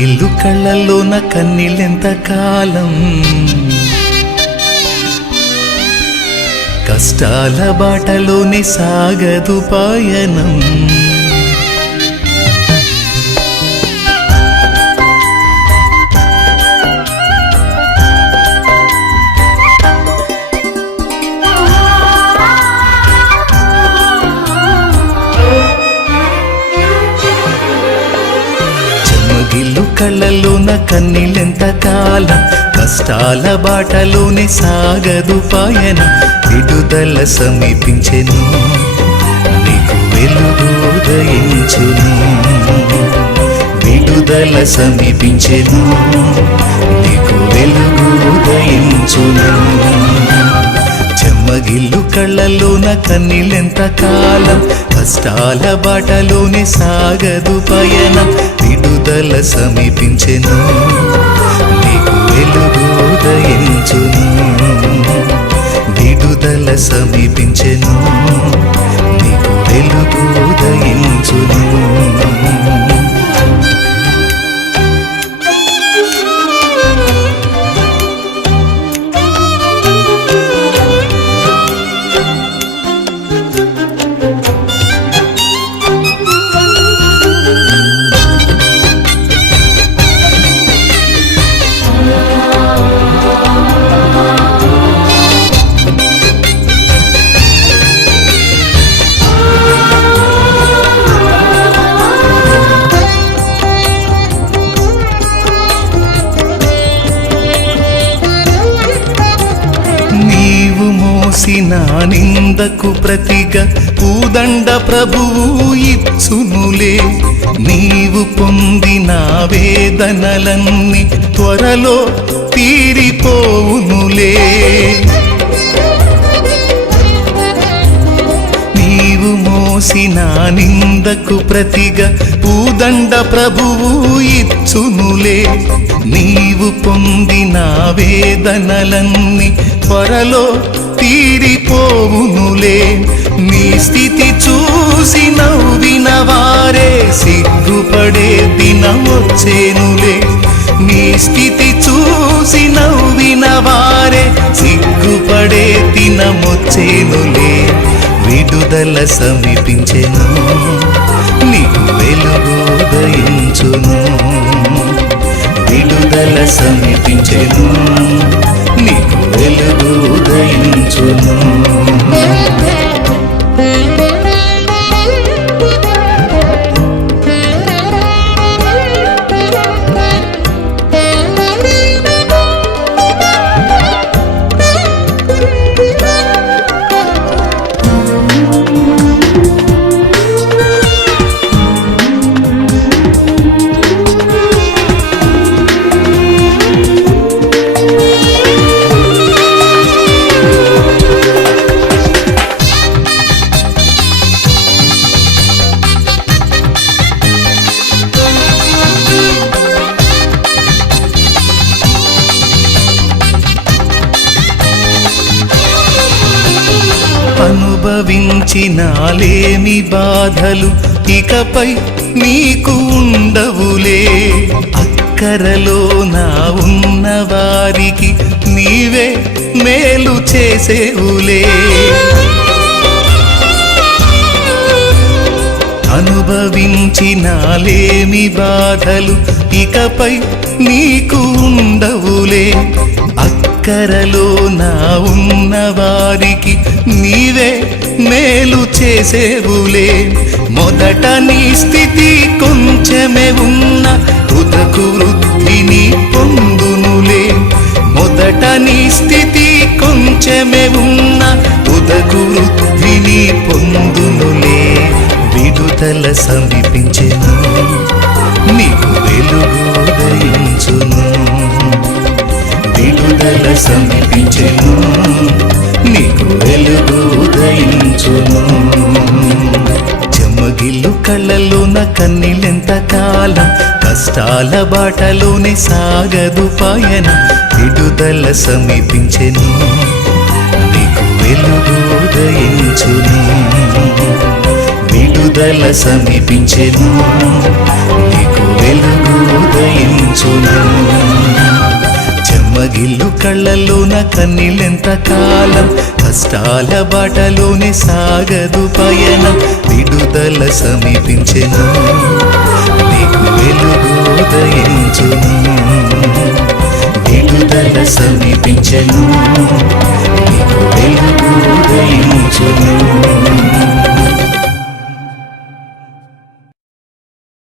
చెమ్మగిల్లు కళ్ళల్లోన కన్నీళ్ళెంత కాలం, కష్టాల బాటలోనే సాగదు పయనం. చెమ్మగిల్లు కళ్ళల్లోన కన్నీళ్ళెంత కాలం, కష్టాల బాటలోనే సాగదు పయనం. విడుదల సమీపించెను, నీకు వెలుగు ఉదయించును. విడుదల సమీపించెను, నీకు వెలుగు ఉదయించును. చెమ్మగిల్లు కళ్ళల్లోన కన్నీళ్ళెంత కాలం, కష్టాల బాటలోనే సాగదు పయనం. విడుదల సమీపించెను, నీకు వెలుగు ఉదయించును. విడుదల సమీపించెను, నీకు వెలుగు ఉదయించును. నా నిందకు ప్రతిగా పూదండ ప్రభువు ఇచ్చునులే. నీవు పొందిన వేదనలన్నీ త్వరలో తీరిపోవునులే. నీవు మోసిన నిందకు ప్రతిగా పూదండ ప్రభువు ఇచ్చునులే. నీవు పొందిన వేదనలన్నీ త్వరలో తీరిపోవునులే. నీ స్థితి చూసి నవ్విన వారే సిగ్గుపడే దినమొచ్చేనులే. నీ స్థితి చూసి నవ్విన వారే సిగ్గుపడే దినమొచ్చేనులే. విడుదల సమీపించెను, నీకు వెలుగు ఉదయించును. విడుదల సమీపించెను, నీకు వెలుగు ఉదయించును. అనుభవించినాలేమి బాధలు ఇకపై నీకు ఉండవులే. అక్కరలో నా ఉన్న వారికి నీవే మేలు చేసేవులే. అనుభవించినాలేమి బాధలు ఇకపై నీకు ఉండవులే. అక్కరలో నా ఉన్న వారికి నీవే మేలు చేసేవులే. మొదట నీ స్థితి కొంచెమే ఉన్న తుదకు వృద్ధిని పొందునులే. మొదట నీ స్థితి కొంచెమే ఉన్న తుదకు వృద్ధిని పొందునులే. విడుదల సమీపించెను, నీకు వెలుగు ఉదయించును. విడుదల సమీపించెను, నీకు వెలుగు ఉదయించును. చెమ్మగిల్లు కళ్ళల్లోన కన్నీళ్ళెంత కాలం, కష్టాల బాటలోనే సాగదు పయనం. విడుదల సమీపించెను, నీకు వెలుగు ఉదయించును. విడుదల సమీపించెను, నీకు వెలుగు ఉదయించును చెమ్మగిల్లు కళ్ళలోన కన్నీళ్ళెంత కాలం కష్టాల బాటలోనే సాగదు పయనం విడుదల సమీపించెను నీకు వెలుగు ఉదయించును విడుదల సమీపించెను నీకు వెలుగు ఉదయించును